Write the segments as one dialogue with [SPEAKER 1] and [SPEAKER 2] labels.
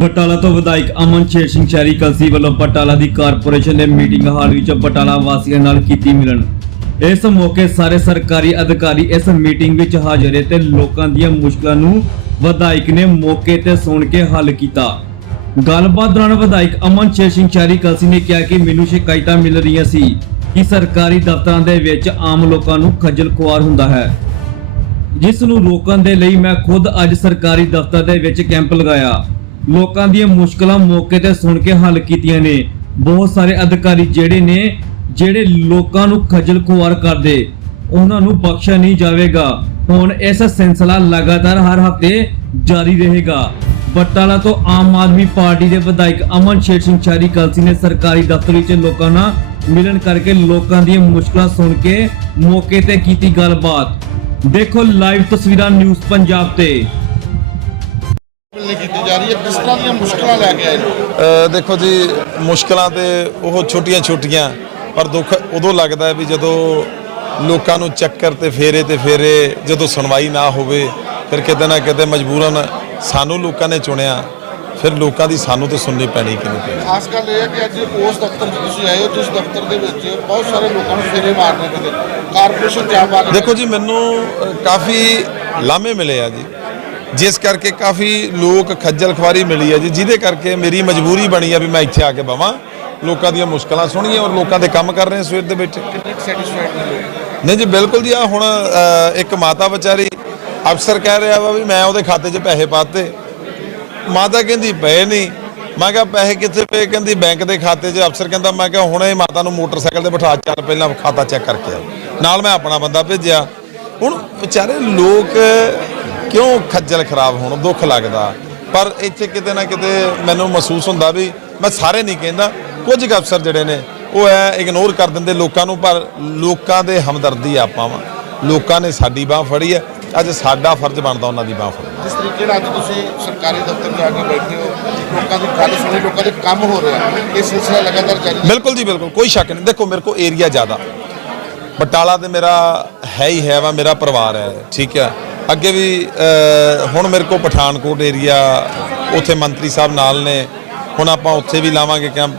[SPEAKER 1] ਬਟਾਲਾ ਤੋਂ ਵਿਧਾਇਕ ਅਮਨ ਸ਼ੇਰ ਸਿੰਘ ਸ਼ਹਿਰੀ ਕਲਸੀ ਵੱਲੋਂ ਬਟਾਲਾ ਦੀ ਕਾਰਪੋਰੇਸ਼ਨ ਦੇ ਮੀਟਿੰਗ ਹਾਲ ਵਿੱਚ ਬਟਾਲਾ ਵਾਸੀਆਂ ਨਾਲ ਕੀਤੀ ਮਿਲਣ। ਇਸ ਮੌਕੇ ਸਾਰੇ ਸਰਕਾਰੀ ਅਧਿਕਾਰੀ ਇਸ ਮੀਟਿੰਗ ਵਿੱਚ ਹਾਜ਼ਰ ਰਹੇ ਤੇ ਲੋਕਾਂ ਦੀਆਂ ਮੁਸ਼ਕਲਾਂ ਨੂੰ ਵਿਧਾਇਕ ਨੇ ਮੌਕੇ ਤੇ ਸੁਣ ਕੇ ਹੱਲ ਕੀਤਾ। ਗੱਲਬਾਤ ਦੌਰਾਨ ਵਿਧਾਇਕ ਅਮਨ ਸ਼ੇਰ ਸਿੰਘ ਸ਼ਹਿਰੀ ਕਲਸੀ ਨੇ ਕਿਹਾ ਕਿ ਮੈਨੂੰ ਸ਼ਿਕਾਇਤਾਂ ਮਿਲ ਰਹੀਆਂ ਸੀ ਕਿ ਸਰਕਾਰੀ ਦਫ਼ਤਰਾਂ ਦੇ ਵਿੱਚ ਆਮ ਲੋਕਾਂ ਨੂੰ ਖੱਜਲ ਖੁਆਰ ਹੁੰਦਾ ਹੈ। ਜਿਸ ਨੂੰ ਰੋਕਣ ਦੇ ਲਈ ਮੈਂ ਖੁਦ ਅੱਜ ਸਰਕਾਰੀ ਦਫ਼ਤਰ ਦੇ ਵਿੱਚ ਕੈਂਪ ਲਗਾਇਆ। ਲੋਕਾਂ ਦੀਆਂ ਮੁਸ਼ਕਲਾਂ ਮੌਕੇ ਤੇ ਸੁਣ ਕੇ ਹੱਲ ਕੀਤੀਆਂ ਨੇ। ਬਹੁਤ ਸਾਰੇ ਅਧਿਕਾਰੀ ਜਿਹੜੇ ਨੇ, ਜਿਹੜੇ ਲੋਕਾਂ ਨੂੰ ਖੱਜਲ ਖੁਆਰ ਕਰਦੇ, ਉਹਨਾਂ ਨੂੰ ਬਖਸ਼ਿਆ ਨਹੀਂ ਜਾਵੇਗਾ। ਹੁਣ ਇਸ ਸਿਲਸਿਲਾ ਲਗਾਤਾਰ ਹਰ ਹਫ਼ਤੇ ਜਾਰੀ ਰਹੇਗਾ। ਬਟਾਲਾ ਤੋਂ ਆਮ ਆਦਮੀ ਪਾਰਟੀ ਦੇ ਵਿਧਾਇਕ ਅਮਨ ਸ਼ੇਰ ਸਿੰਘ ਚਾਰੀ ਕਲਸੀ ਨੇ ਸਰਕਾਰੀ ਦਫ਼ਤਰ ਵਿੱਚ ਲੋਕਾਂ ਨਾਲ ਮਿਲਣ ਕਰਕੇ ਲੋਕਾਂ ਦੀਆਂ ਮੁਸ਼ਕਲਾਂ ਸੁਣ ਕੇ ਮੌਕੇ ਤੇ ਕੀਤੀ ਗੱਲਬਾਤ। ਦੇਖੋ ਲਾਈਵ ਤਸਵੀਰਾਂ ਨਿਊਜ਼ ਪੰਜਾਬ ਤੇ।
[SPEAKER 2] ਕੀਤੀ ਜਾ ਰਹੀ ਹੈ? ਕਿਸ ਤਰ੍ਹਾਂ ਦੀਆਂ ਮੁਸ਼ਕਲਾਂ ਲੈ ਕੇ ਆਏ ਲੋਕ
[SPEAKER 3] ਅ, ਦੇਖੋ ਜੀ ਮੁਸ਼ਕਲਾਂ ਤੇ ਉਹ ਛੋਟੀਆਂ-ਛੋਟੀਆਂ ਪਰ ਦੁੱਖ ਉਦੋਂ ਲੱਗਦਾ ਹੈ ਵੀ ਜਦੋਂ ਲੋਕਾਂ ਨੂੰ ਚੱਕਰ ਤੇ ਫੇਰੇ ਤੇ ਫੇਰੇ ਜਦੋਂ ਸੁਣਵਾਈ ਨਾ ਹੋਵੇ ਫਿਰ ਕਿਤੇ ਨਾ ਕਿਤੇ ਮਜਬੂਰਨ ਸਾਨੂੰ ਲੋਕਾਂ ਨੇ ਚੁਣਿਆ ਫਿਰ ਲੋਕਾਂ ਦੀ ਸਾਨੂੰ ਤੇ ਸੁਣਨੀ ਪੈਣੀ ਕਿ ਨਹੀਂ ਪੈਣੀ
[SPEAKER 2] ਖਾਸ ਗੱਲ ਇਹ ਹੈ ਕਿ ਅੱਜ ਉਸ ਦਫ਼ਤਰ 'ਚ ਤੁਸੀਂ ਆਏ ਹੋ ਜਿਸ ਦਫ਼ਤਰ ਦੇ ਵਿੱਚ ਬਹੁਤ ਸਾਰੇ ਲੋਕਾਂ ਨੂੰ ਫੇਰੇ ਮਾਰਨੇ ਪੈਂਦੇ ਕਾਰਪੋਰੇਸ਼ਨ ਜਾਬ ਵਾਲੇ
[SPEAKER 3] ਦੇਖੋ ਜੀ ਮੈਨੂੰ ਕਾਫੀ ਲਾਮੇ ਮਿਲੇ ਆ ਜੀ। ਜਿਸ ਕਰਕੇ ਕਾਫੀ ਲੋਕ ਖੱਜਲ ਖਵਾਰੀ ਮਿਲੀ ਹੈ ਜੀ ਜਿਹਦੇ ਕਰਕੇ ਮੇਰੀ ਮਜਬੂਰੀ ਬਣੀ ਆ ਵੀ ਮੈਂ ਇੱਥੇ ਆ ਕੇ ਬਵਾਂ। ਲੋਕਾਂ ਦੀਆਂ ਮੁਸ਼ਕਲਾਂ ਸੁਣੀਏ ਔਰ ਲੋਕਾਂ ਦੇ ਕੰਮ ਕਰ ਰਹੇ ਹਾਂ ਸਵੇਰ ਦੇ ਵਿੱਚ। ਨਹੀਂ ਜੀ ਬਿਲਕੁਲ ਜੀ ਆ ਹੁਣ ਇੱਕ ਮਾਤਾ ਵਿਚਾਰੀ ਅਫਸਰ ਕਹਿ ਰਿਹਾ ਵਾ ਵੀ ਮੈਂ ਉਹਦੇ ਖਾਤੇ 'ਚ ਪੈਸੇ ਪਾਤੇ। ਮਾਤਾ ਕਹਿੰਦੀ ਪਏ ਨਹੀਂ। ਮੈਂ ਕਿਹਾ ਪੈਸੇ ਕਿੱਥੇ ਪਏ? ਕਹਿੰਦੀ ਬੈਂਕ ਦੇ ਖਾਤੇ 'ਚ। ਅਫਸਰ ਕਹਿੰਦਾ ਮੈਂ ਕਿਹਾ ਹੁਣੇ ਮਾਤਾ ਨੂੰ ਮੋਟਰਸਾਈਕਲ ਤੇ ਬਿਠਾ ਚੱਲ ਪਹਿਲਾਂ ਖਾਤਾ ਚੈੱਕ ਕਰਕੇ ਆ ਨਾਲ ਮੈਂ ਆਪਣਾ ਬੰਦਾ ਭੇਜਿਆ। ਹੁਣ ਵਿਚਾਰੇ ਲੋਕ ਕਿਉਂ ਖੱਜਲ ਖਰਾਬ ਹੋਣ ਦੁੱਖ ਲੱਗਦਾ? ਪਰ ਇੱਥੇ ਕਿਤੇ ਨਾ ਕਿਤੇ ਮੈਨੂੰ ਮਹਿਸੂਸ ਹੁੰਦਾ ਵੀ ਮੈਂ ਸਾਰੇ ਨਹੀਂ ਕਹਿੰਦਾ ਕੁਝ ਕੁ ਅਫਸਰ ਜਿਹੜੇ ਨੇ ਉਹ ਐ ਇਗਨੋਰ ਕਰ ਦਿੰਦੇ ਲੋਕਾਂ ਨੂੰ ਪਰ ਲੋਕਾਂ ਦੇ ਹਮਦਰਦੀ ਆਪਾਂ ਵਾਂ। ਲੋਕਾਂ ਨੇ ਸਾਡੀ ਬਾਹ ਫੜੀ ਹੈ ਅੱਜ ਸਾਡਾ ਫਰਜ਼ ਬਣਦਾ ਉਹਨਾਂ ਦੀ ਬਾਹ ਫੜਨਾ
[SPEAKER 2] ਜਿਸ ਤਰੀਕੇ ਨਾਲ ਅੱਜ ਤੁਸੀਂ ਸਰਕਾਰੀ ਦਫ਼ਤਰ ਜਾ ਕੇ ਬੈਠੇ ਹੋ ਲੋਕਾਂ ਦੀ ਗੱਲ ਸੁਣੀ ਲੋਕਾਂ ਦੇ ਕੰਮ ਹੋ ਰਿਹਾ ਇਹ ਸਿਲਸਿਲਾ ਲਗਾਤਾਰ ਜਾਰੀ
[SPEAKER 3] ਬਿਲਕੁਲ ਜੀ ਬਿਲਕੁਲ ਕੋਈ ਸ਼ੱਕ ਨਹੀਂ। ਦੇਖੋ ਮੇਰੇ ਕੋਲ ਏਰੀਆ ਜ਼ਿਆਦਾ। ਬਟਾਲਾ ਤੇ ਮੇਰਾ ਹੈ ਹੀ ਹੈ ਵਾ ਮੇਰਾ ਪਰਿਵਾਰ ਹੈ ਠੀਕ ਹੈ। ਅੱਗੇ ਵੀ ਹੁਣ ਮੇਰੇ ਕੋਲ ਪਠਾਨਕੋਟ ਏਰੀਆ ਉੱਥੇ ਮੰਤਰੀ ਸਾਹਿਬ ਨਾਲ ਨੇ। ਹੁਣ ਆਪਾਂ ਉੱਥੇ ਵੀ ਲਾਵਾਂਗੇ ਕੈਂਪ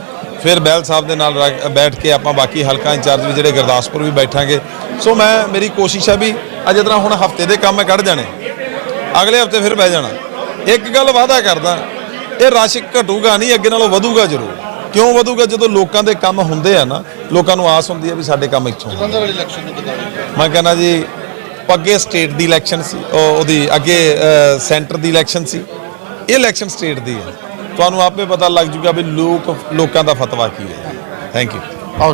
[SPEAKER 3] ਫਿਰ ਬੈਲ ਸਾਹਿਬ ਦੇ ਨਾਲ ਬੈਠ ਕੇ ਆਪਾਂ ਬਾਕੀ ਹਲਕਾ ਇੰਚਾਰਜ ਵੀ ਜਿਹੜੇ ਗੁਰਦਾਸਪੁਰ ਵੀ ਬੈਠਾਂਗੇ। ਸੋ ਮੈਂ ਮੇਰੀ ਕੋਸ਼ਿਸ਼ ਹੈ ਵੀ ਅਜੇ ਤਰ੍ਹਾਂ ਹੁਣ ਹਫ਼ਤੇ ਦੇ ਕੰਮ ਕੱਢ ਜਾਣੇ। ਅਗਲੇ ਹਫ਼ਤੇ ਫਿਰ ਬਹਿ ਜਾਣਾ। ਇੱਕ ਗੱਲ ਵਾਅਦਾ ਕਰਦਾ ਇਹ ਰਸ਼ ਘਟੂਗਾ ਨਹੀਂ ਅੱਗੇ ਨਾਲੋਂ ਵਧੂਗਾ ਜ਼ਰੂਰ। ਕਿਉਂ ਵਧੂਗਾ? ਜਦੋਂ ਲੋਕਾਂ ਦੇ ਕੰਮ ਹੁੰਦੇ ਆ ਨਾ ਲੋਕਾਂ ਨੂੰ ਆਸ ਹੁੰਦੀ ਹੈ ਵੀ ਸਾਡੇ ਕੰਮ ਇੱਥੋਂ ਮੈਂ ਕਹਿੰਦਾ ਜੀ ਅੱਗੇ ਸਟੇਟ ਦੀ ਇਲੈਕਸ਼ਨ ਸੀ, ਉਹ- ਉਹਦੀ ਅੱਗੇ ਸੈਂਟਰ ਦੀ ਇਲੈਕਸ਼ਨ ਸੀ। ਇਹ ਇਲੈਕਸ਼ਨ ਸਟੇਟ ਦੀ ਹੈ। ਤੁਹਾਨੂੰ ਆਪੇ ਪਤਾ ਲੱਗ ਜੂਗਾ ਵੀ ਲੋਕ, ਲੋਕਾਂ ਦਾ ਫਤਵਾ ਕੀ ਹੈ। Thank you